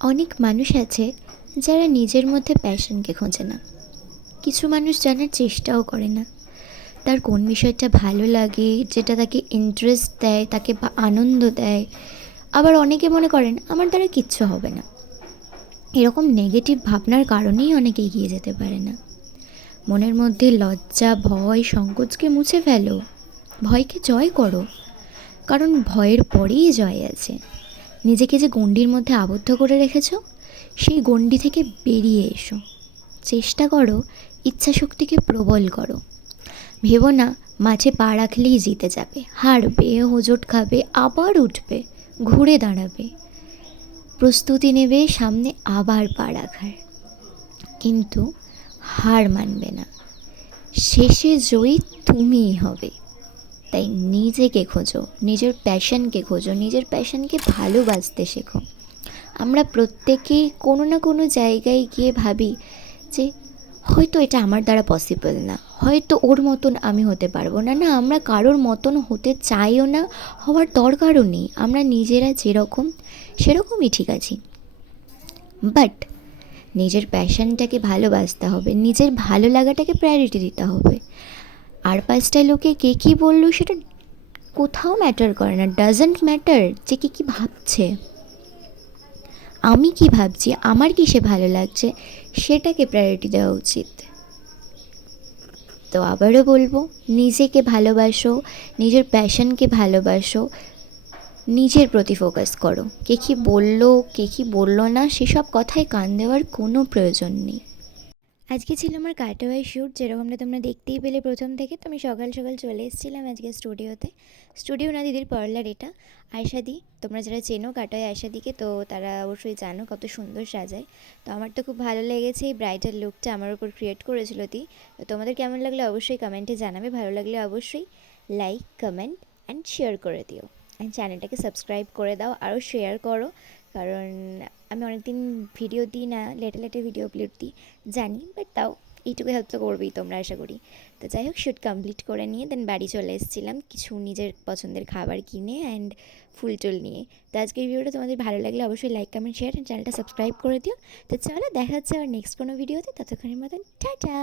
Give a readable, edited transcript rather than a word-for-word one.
অনেক মানুষ আছে যারা নিজের মধ্যে প্যাশনকে খোঁজে না। কিছু মানুষ জানার চেষ্টাও করে না তার কোন বিষয়টা ভালো লাগে, যেটা তাকে ইন্টারেস্ট দেয়, তাকে বা আনন্দ দেয়। আবার অনেকে মনে করেন আমার দ্বারা কিচ্ছু হবে না। এরকম নেগেটিভ ভাবনার কারণেই অনেকে এগিয়ে যেতে পারে না। মনের মধ্যে লজ্জা, ভয়, সংকোচকে মুছে ফেলো। ভয়কে জয় করো, কারণ ভয়ের পরেই জয় আছে। নিজেকে যে গণ্ডির মধ্যে আবদ্ধ করে রেখেছো, সেই গণ্ডি থেকে বেরিয়ে এসো। চেষ্টা করো, ইচ্ছাশক্তিকে প্রবল করো। ভেবো না মাঝে পা রাখলেই জিতে যাবে। হারবে, হোঁচট খাবে, আবার উঠবে, ঘুরে দাঁড়াবে, প্রস্তুতি নেবে সামনে আবার পা রাখার। কিন্তু হার মানবে না। শেষে জয়ী তুমিই হবে। তাই নিজেকে খোঁজো, নিজের প্যাশনকে খোঁজো, নিজের প্যাশনকে ভালোবাসতে শেখো। আমরা প্রত্যেকেই কোনো না কোনো জায়গায় গিয়ে ভাবি যে হয়তো এটা আমার দ্বারা পসিবল না, হয়তো ওর মতন আমি হতে পারবো না। না, আমরা কারোর মতন হতে চাইও না, হওয়ার দরকারও নেই। আমরা নিজেরা যেরকম সেরকমই ঠিক আছি। বাট নিজের প্যাশনটাকে ভালোবাসতে হবে, নিজের ভালো লাগাটাকে প্রায়োরিটি দিতে হবে। আর পাঁচটা লোকে কে কী বললো সেটা কোথাও ম্যাটার করে না, ডাজন্ট ম্যাটার যে কী ভাবছে। আমি কি ভাবছি, আমার কিসে ভালো লাগছে, সেটাকে প্রায়োরিটি দেওয়া উচিত। তো আবারও বলবো, নিজেকে ভালোবাসো, নিজের প্যাশনকে ভালোবাসো, নিজের প্রতি ফোকাস করো। কে কী বললো, কে কী বললো না, সেসব কথায় কান দেওয়ার কোনো প্রয়োজন নেই। আজকে ছিল আমার কাটোয়াই শ্যুট, যেরকমটা তোমরা দেখতেই পেলে প্রথম থেকে। তো আমি সকাল সকাল চলে এসেছিলাম আজকে স্টুডিওতে। স্টুডিও না, দিদির পার্লার এটা। আয়শাদি, তোমরা যারা চেনো কাটোয় আয়শাদিকে, তো তারা অবশ্যই জানো কত সুন্দর সাজায়। তো আমার তো খুব ভালো লেগেছে এই ব্রাইডাল লুকটা আমার উপর ক্রিয়েট করেছিল দি। তো তোমাদের কেমন লাগলো অবশ্যই কমেন্টে জানাবে। ভালো লাগলে অবশ্যই লাইক, কমেন্ট অ্যান্ড শেয়ার করে দিও। অ্যান্ড চ্যানেলটাকে সাবস্ক্রাইব করে দাও, আরও শেয়ার করো। কারণ আমি অনেকদিন ভিডিও দিই না, লেটে লেটে ভিডিও আপলোড দিই জানি, বাট তাও এইটুকু হেল্প তো করবেই তোমরা, আশা করি। তো যাই হোক, শ্যুট কমপ্লিট করে নিয়ে দেন বাড়ি চলে এসেছিলাম কিছু নিজের পছন্দের খাবার কিনে অ্যান্ড ফুল টুল নিয়ে। তো আজকের ভিডিওটা তোমাদের ভালো লাগলে অবশ্যই লাইক, কমেন্ট, শেয়ার অ্যান্ড চ্যানেলটা সাবস্ক্রাইব করে দিও। তো চলো, দেখা হচ্ছে আবার নেক্সট কোনো ভিডিওতে। ততক্ষণের মতন টাটা।